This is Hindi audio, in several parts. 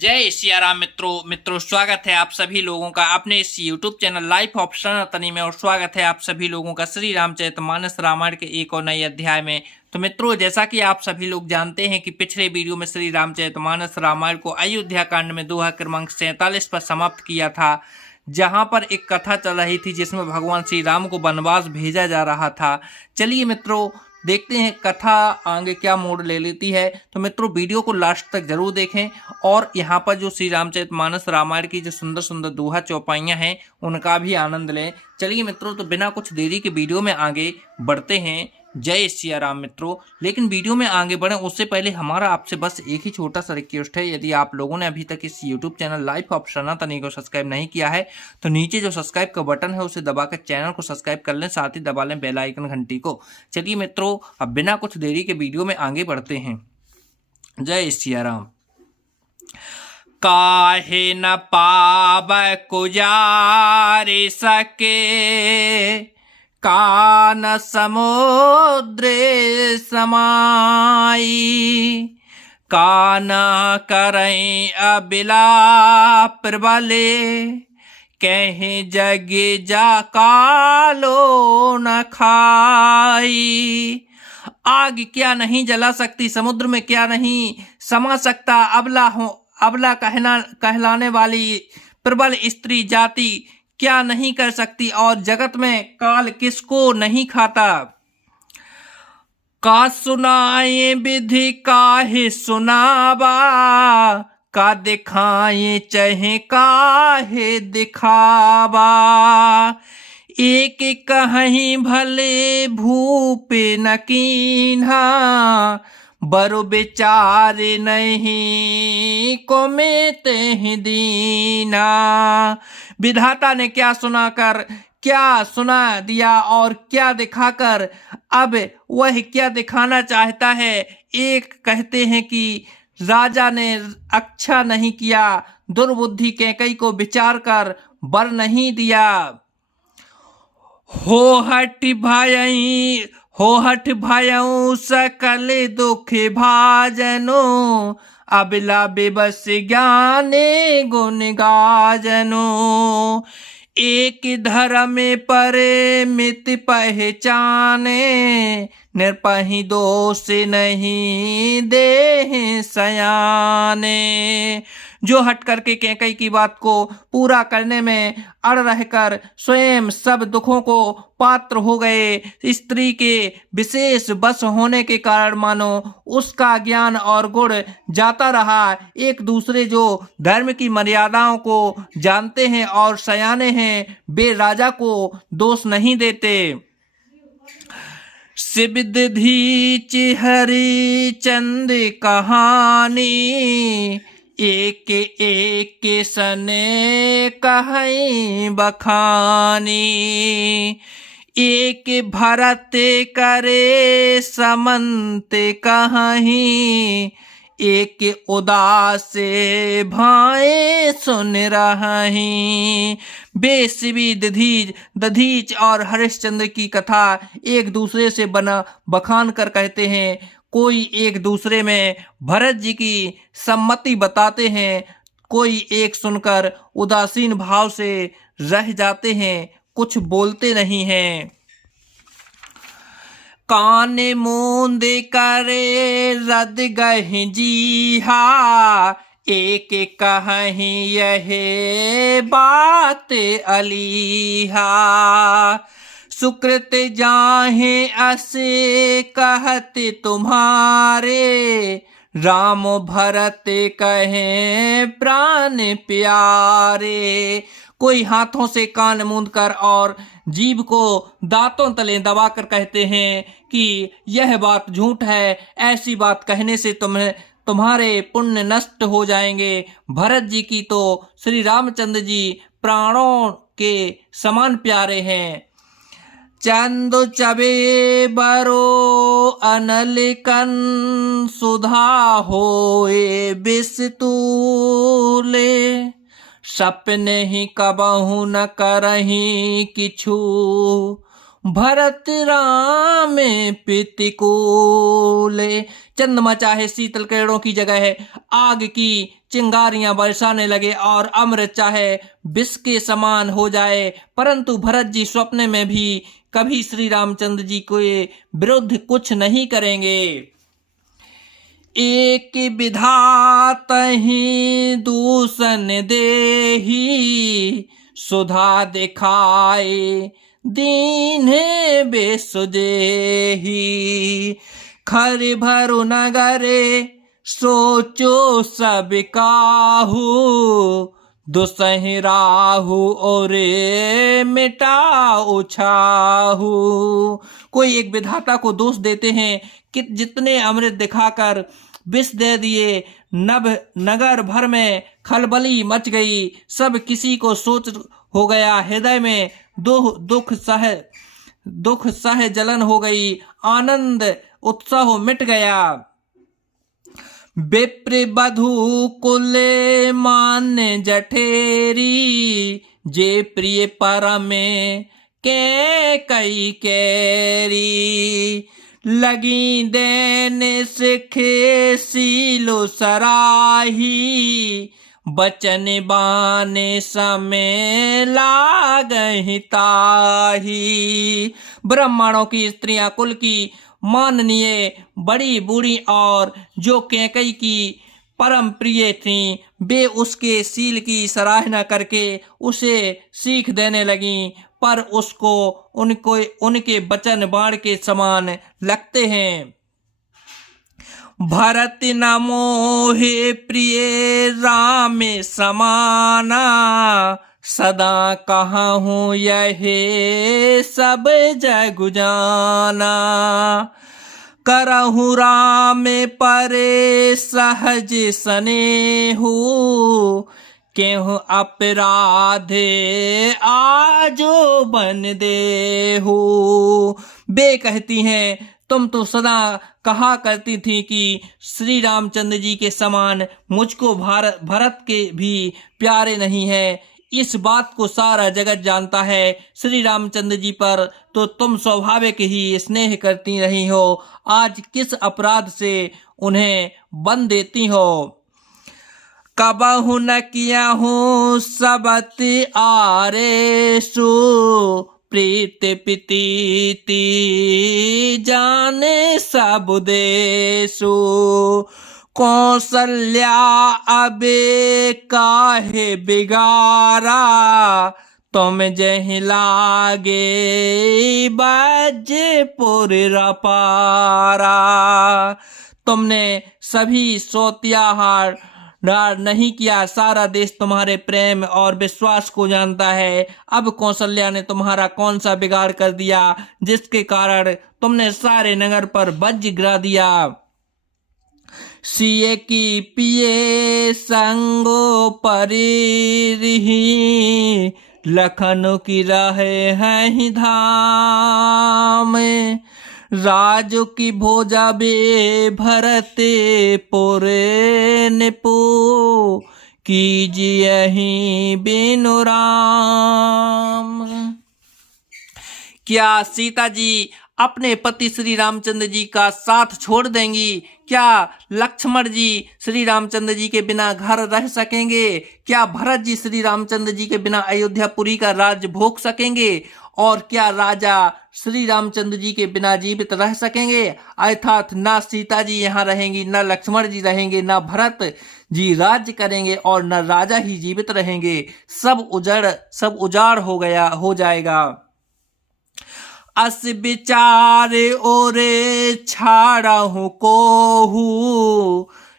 जय सिया राम मित्रों स्वागत है आप सभी लोगों का अपने इस YouTube चैनल लाइफ ऑफ सनातनी में। और स्वागत है आप सभी लोगों का श्री रामचरितमानस रामायण के एक और नए अध्याय में। तो मित्रों, जैसा कि आप सभी लोग जानते हैं कि पिछले वीडियो में श्री रामचरितमानस रामायण को अयोध्या कांड में दोहा क्रमांक 47 पर समाप्त किया था, जहां पर एक कथा चल रही थी जिसमें भगवान श्री राम को वनवास भेजा जा रहा था। चलिए मित्रों, देखते हैं कथा आगे क्या मोड़ ले लेती है। तो मित्रों, वीडियो को लास्ट तक जरूर देखें और यहाँ पर जो श्री रामचरितमानस रामायण की जो सुंदर सुंदर दोहा चौपाइयाँ हैं उनका भी आनंद लें। चलिए मित्रों, तो बिना कुछ देरी के वीडियो में आगे बढ़ते हैं। जय सिया राम मित्रों। लेकिन वीडियो में आगे बढ़ें उससे पहले हमारा आपसे बस एक ही छोटा सा रिक्वेस्ट है। यदि आप लोगों ने अभी तक इस YouTube चैनल लाइफ ऑफ सनातनी को सब्सक्राइब नहीं किया है तो नीचे जो सब्सक्राइब का बटन है उसे दबाकर चैनल को सब्सक्राइब कर लें, साथ ही दबा लें बेल आइकन घंटी को। चलिए मित्रों, अब बिना कुछ देरी के वीडियो में आगे बढ़ते हैं। जय सिया राम। काहे न पाव कुजारे सके, कान समुद्र समाई, कान करई अबिला प्रबले, कहीं जग जा कालो न खाई। आग क्या नहीं जला सकती, समुद्र में क्या नहीं समा सकता, अबला कहलाने वाली प्रबल स्त्री जाति क्या नहीं कर सकती, और जगत में काल किसको नहीं खाता। का सुनाए विधि काहे सुनावा, का दिखाए चाहे काहे दिखावा, एक कहीं भले भूप न कीन्हा, बरु विचार नहीं को में ते दीना। विधाता ने क्या सुनाकर क्या सुना दिया और क्या दिखाकर अब वह क्या दिखाना चाहता है। एक कहते हैं कि राजा ने अच्छा नहीं किया, दुर्बुद्धि कैकई को विचार कर वर नहीं दिया। हो हट भयऊ सकल दुख भाजनो, अबला बेबस ज्ञाने गुण गाजनो, एक धर्म पर मित पहचाने, निर्पहि दोष नहीं दे सयाने। जो हट करके कैकई की बात को पूरा करने में अड़ रहकर स्वयं सब दुखों को पात्र हो गए, स्त्री के विशेष बस होने के कारण मानो उसका ज्ञान और गुण जाता रहा। एक दूसरे जो धर्म की मर्यादाओं को जानते हैं और सयाने हैं, वे राजा को दोष नहीं देते। शिवदधीच हरि चंद कहानी, एक एक सने कहीं बखानी, एक भरत करे समंत कहीं, एक उदास भाए सुन रही। बेसिवी दधीच और हरिश्चंद्र की कथा एक दूसरे से बना बखान कर कहते हैं। कोई एक दूसरे में भरत जी की सम्मति बताते हैं, कोई एक सुनकर उदासीन भाव से रह जाते हैं, कुछ बोलते नहीं हैं। कान मूंद करे रद गहि जीहा, एक कहीं यह बात अलीहा, सुकृत जाहे असे कहत तुम्हारे, राम भरत कहे प्राण प्यारे। कोई हाथों से कान मूंद कर और जीभ को दांतों तले दबाकर कहते हैं कि यह बात झूठ है, ऐसी बात कहने से तुम्हारे पुण्य नष्ट हो जाएंगे। भरत जी की तो श्री रामचंद्र जी प्राणों के समान प्यारे हैं। चंदु चबे बरो अनल कन, सुधा होए बिस्तूले, सपने ही कबहू न करही किछु, भरत राम प्रतिकूले। चंद्रमा चाहे शीतल किरणों की जगह है आग की चिंगारियां बरसाने लगे और अमृत चाहे विष के समान हो जाए, परंतु भरत जी स्वप्न में भी कभी श्री रामचंद्र जी के विरुद्ध कुछ नहीं करेंगे। एक विधाता ही दूषण देही, सुधा दिखाए दीन बेसुदेही। खर भरु नगरे सोचो सब काहू, दुसहि राहु और मिटाओ छाहू। कोई एक विधाता को दोष देते हैं कि जितने अमृत दिखाकर विष दे दिए, नगर भर में खलबली मच गई, सब किसी को सोच हो गया, हृदय में दुख सह जलन हो गई, आनंद उत्साह मिट गया। विप्र बधु कुल मान जठेरी, जे प्रिय परम के कई कैरी। लगी देने सिखे सीलो सराही, बचन बाने समय लागहि ताही। ब्राह्मणों की स्त्रियां कुल की माननीय बड़ी बूढ़ी और जो कैकई की परम प्रिय थीं, वे उसके सील की सराहना करके उसे सीख देने लगीं, पर उसको उनके वचन बाण के समान लगते हैं। भरत न मोहे प्रिय राम समाना, सदा कहूँ यह सब जग जाना। करहु राम परे सहज स्नेहु, केहु अपराधे आजो बन देहु। बे कहती हैं, तुम तो सदा कहा करती थी कि श्री रामचंद्र जी के समान मुझको भरत के भी प्यारे नहीं है। इस बात को सारा जगत जानता है। श्री रामचंद्र जी पर तो तुम स्वाभाविक ही स्नेह करती रही हो, आज किस अपराध से उन्हें बन देती हो। कबहु न किया हूँ सबत आरेसु, प्रीत प्रीति जाने सब देसु। कौशल्या अबे काहे बिगारा, तुम जहि लागे बजपुर रपारा। तुमने सभी सोतियाहार नहीं किया, सारा देश तुम्हारे प्रेम और विश्वास को जानता है। अब कौशल्या ने तुम्हारा कौन सा बिगाड़ कर दिया जिसके कारण तुमने सारे नगर पर वज्र गिरा दिया। सिए की पिए संगो परिरही, लखनऊ की रहे हैं धाम। राजो की भोजा बे भरते पुरे निपु, कीजिए ही बिनु राम। क्या सीता जी अपने पति श्री रामचंद्र जी का साथ छोड़ देंगी? क्या लक्ष्मण जी श्री रामचंद्र जी के बिना घर रह सकेंगे? क्या भरत जी श्री रामचंद्र जी के बिना अयोध्यापुरी का राज्य भोग सकेंगे? और क्या राजा श्री रामचंद्र जी के बिना जीवित रह सकेंगे? अर्थात ना सीता जी यहाँ रहेंगी, ना लक्ष्मण जी रहेंगे, ना भरत जी राज्य करेंगे और न राजा ही जीवित रहेंगे। सब उजाड़ हो जाएगा। अस विचार ओरे छाड़हु कोहू,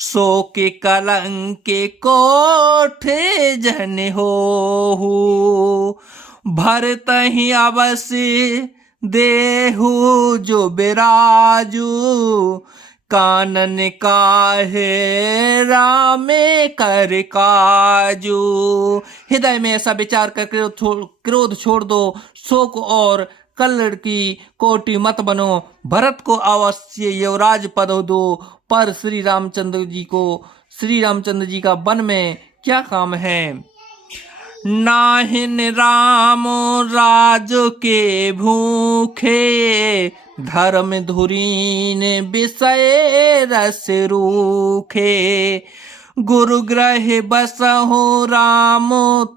शोक कलंक कोठे जन होहू। भरत ही अवश्य देहु जो बिराजू, कानन काहे रामे कर काजू। हृदय में ऐसा विचार कर क्रोध छोड़ दो, शोक और कल्लड़ की कोटि मत बनो। भरत को अवश्य युवराज पद दो, पर श्री रामचंद्र जी का वन में क्या काम है? नाहिन राम राज के भूखे, धर्म धुरीन विषय रस रूखे। गुरु ग्रह बसहु राम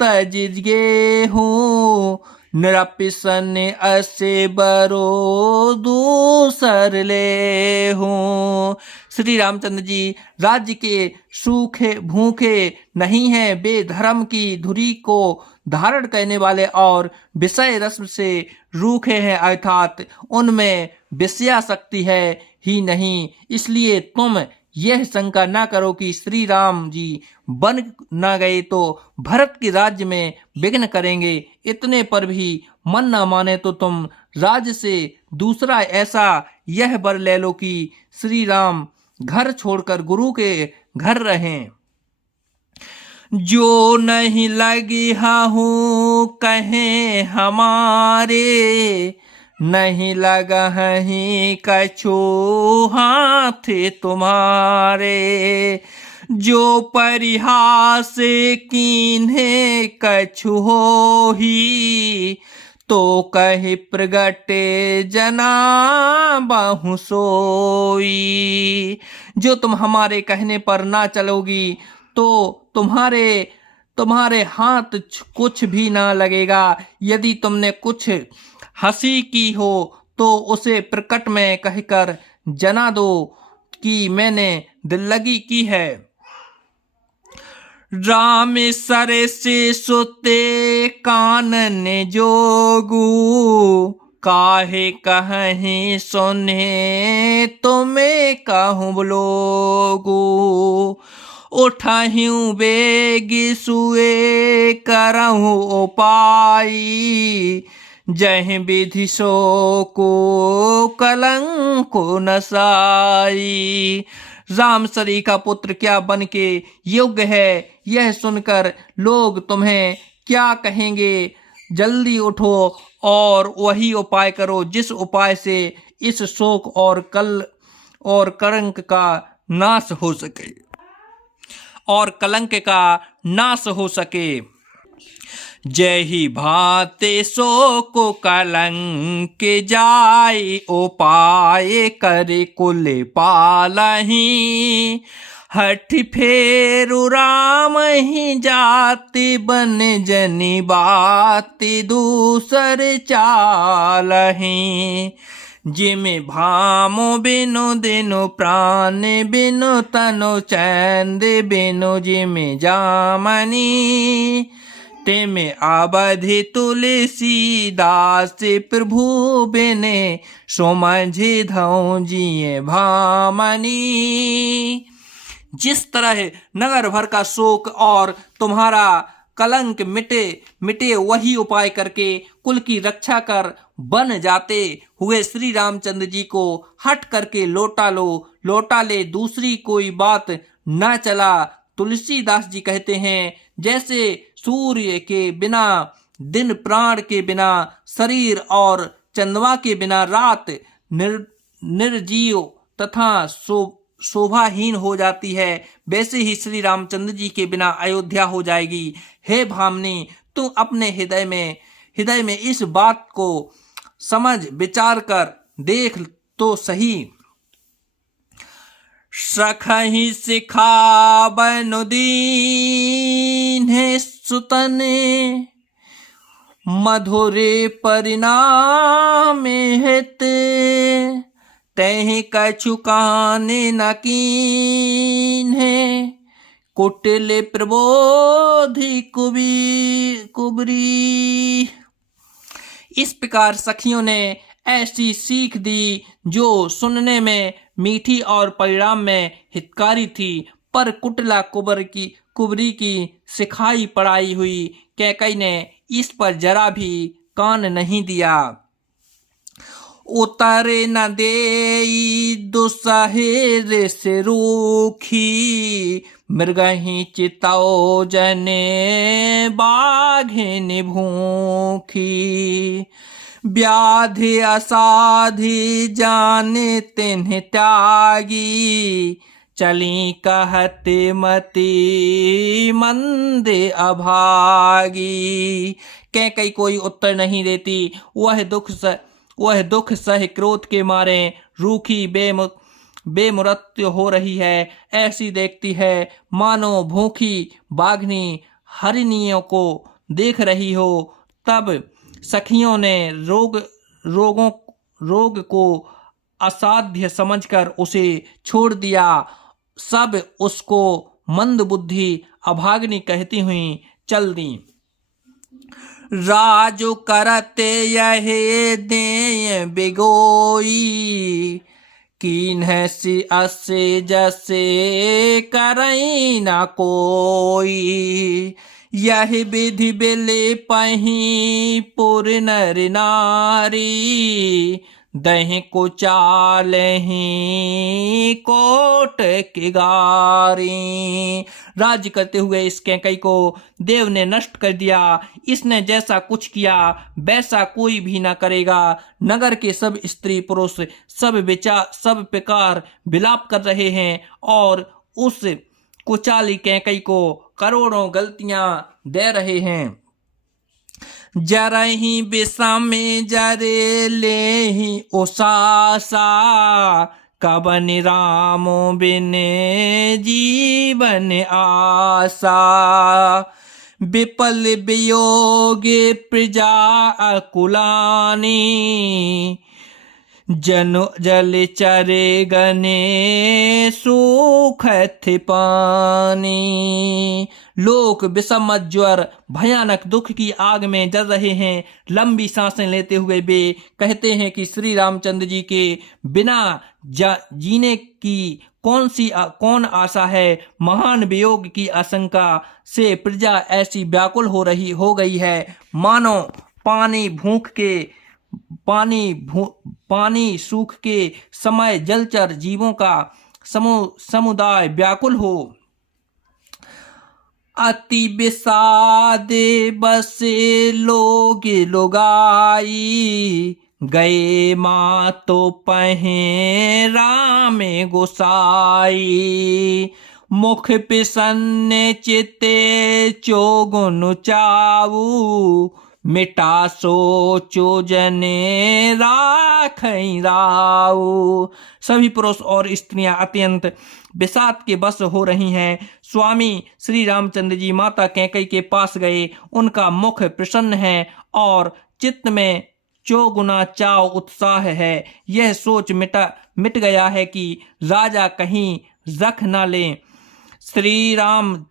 तज गेहूँ, नृपिसन असे बरो दूसर ले हूँ। श्री रामचंद्र जी राज्य के सूखे भूखे नहीं हैं, बेधर्म की धुरी को धारण करने वाले और विषय रस से रूखे हैं, अर्थात उनमें विषयाशक्ति है ही नहीं। इसलिए तुम यह शंका न करो कि श्री राम जी बन न गए तो भरत के राज्य में विघ्न करेंगे। इतने पर भी मन न माने तो तुम राज्य से दूसरा ऐसा यह वर ले लो कि श्री राम घर छोड़कर गुरु के घर रहें। जो नहीं लगी हूँ कहें हमारे, नहीं लगा ही कछु हाथ तुम्हारे। जो परिहास कीन्हे कछु हो ही, तो कहि प्रगटे जना बाहु सोई। जो तुम हमारे कहने पर ना चलोगी तो तुम्हारे हाथ कुछ भी ना लगेगा। यदि तुमने कुछ हंसी की हो तो उसे प्रकट में कहकर जना दो कि मैंने दिल्लगी की है। राम सर से सुते कानन जोगू, काहे कहीं सुने तुम्हें कहूँ लोगू। उठाहूँ बेग सुए करहूँ उपाय, जह विधि सो को कलंक नसाई। राम सरी का पुत्र क्या बन के योग्य है, यह सुनकर लोग तुम्हें क्या कहेंगे। जल्दी उठो और वही उपाय करो जिस उपाय से इस शोक और कलंक का नाश हो सके और कलंक का नाश हो सके। जय ही भाते सो को कलंक जाय, उपाय करे कुल पालही। हठ फेरु राम ही जाति बन जनी बाति दूसर चालही। जिमे भामो बिनु दिनु प्राण बिनु तनु चैन बिनु, जिमे जामनी तेमे अवधि तुलसीदास प्रभु बिने, सोमझि धौं जिये भामनी। जिस तरह नगर भर का शोक और तुम्हारा कलंक मिटे वही उपाय करके कुल की रक्षा कर बन जाते हुए श्री रामचंद्र जी को हट करके लौटा ले, दूसरी कोई बात न चला। तुलसीदास जी कहते हैं, जैसे सूर्य के बिना दिन, प्राण के बिना शरीर और चंद्रमा के बिना रात निर्जीव तथा शोभाहीन हो जाती है, वैसे ही श्री रामचंद्र जी के बिना अयोध्या हो जाएगी। हे भामनी, तू अपने हृदय में इस बात को समझ विचार कर देख तो सही। सखहि सिखावन दीन है सुतने, मधुरे परिणाम हित। तहि कछु काने न कीन है, कुटिल प्रबोधि कुबरी। इस प्रकार सखियों ने ऐसी सीख दी जो सुनने में मीठी और परिणाम में हितकारी थी, पर कुटिला कुबरी की सिखाई पढ़ाई हुई कैकई ने इस पर जरा भी कान नहीं दिया। उतारे न देई दुसहेर से रूखी, मृगही चिताओ जने बाघिन भूखी। व्याधि असाधि जाने तिन्ह त्यागी, चली कहते मति मंद अभागी। कैकई कोई उत्तर नहीं देती। वह दुख सह क्रोध के मारे रूखी बेमुरत्य हो रही है। ऐसी देखती है मानो भूखी बाघनी हरिणियों को देख रही हो। तब सखियों ने रोग को असाध्य समझकर उसे छोड़ दिया। सब उसको मंद बुद्धि अभागिनी कहती हुई चल दी। राजु करते यहे दे बिगोई, कीन्ह सी असे जसे करई न कोई। यह विधि बिले पही पुर नर नारी, दही को चालही कोट की गारी। राज्य करते हुए इस कैकई को देव ने नष्ट कर दिया। इसने जैसा कुछ किया वैसा कोई भी न करेगा। नगर के सब स्त्री पुरुष सब प्रकार विलाप कर रहे हैं और उस कुचाली कैकई को करोड़ों गलतियां दे रहे हैं। जरही विषम जरे लेहि उसासा, कबन राम बिन जीवन आशा। विपल वियोग प्रजा अकुलानी, जल चरे गने सूखत पानी। लोग विषम ज्वर भयानक दुख की आग में जल रहे हैं। लंबी सांसें लेते हुए वे कहते हैं कि श्री रामचंद्र जी के बिना जीने की कौन आशा है। महान वियोग की आशंका से प्रजा ऐसी व्याकुल हो गई है मानो पानी सूख के समय जलचर जीवों का समुदाय व्याकुल हो। अति विषादे बसे लोग लोगाई, गए माँ तो पहे राम गोसाई। मुख पिसन्ने चिते चोगुन चाऊ, मिटा सोचो जने राखई राऊ। सभी पुरुष और स्त्रियां अत्यंत विषाद के बस हो रही हैं। स्वामी श्री रामचंद्र जी माता कैकई के पास गए। उनका मुख प्रसन्न है और चित्त में चौगुना चाव उत्साह है। यह सोच मिट गया है कि राजा कहीं रख न लें। श्री राम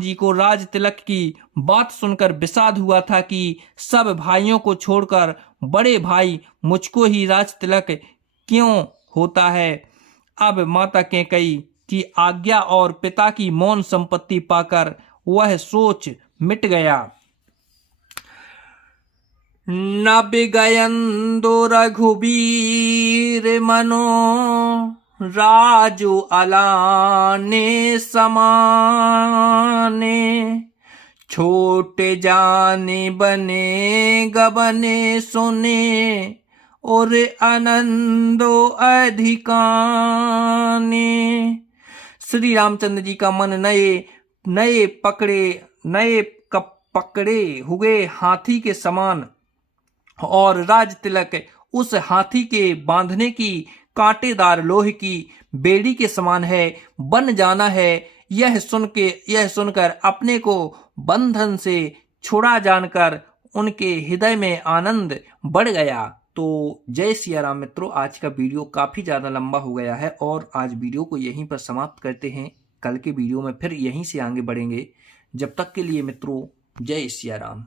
जी को राज तिलक की बात सुनकर विषाद हुआ था कि सब भाइयों को छोड़कर बड़े भाई मुझको ही राज तिलक क्यों होता है। अब माता कैकई की आज्ञा और पिता की मौन संपत्ति पाकर वह सोच मिट गया। न बिगयंदो रघुबीर मनो, राजू अलाने समाने। छोटे जाने बने गबने सुने, और आनंदो अधिकाने। श्री रामचंद्र जी का मन नए पकड़े हुए हाथी के समान और राज तिलक उस हाथी के बांधने की कांटेदार लोहे की बेड़ी के समान है। बन जाना है। यह सुनकर अपने को बंधन से छुड़ा जानकर उनके हृदय में आनंद बढ़ गया। तो जय सिया राम मित्रों, आज का वीडियो काफी ज्यादा लंबा हो गया है और आज वीडियो को यहीं पर समाप्त करते हैं। कल के वीडियो में फिर यहीं से आगे बढ़ेंगे। जब तक के लिए मित्रों, जय सिया राम।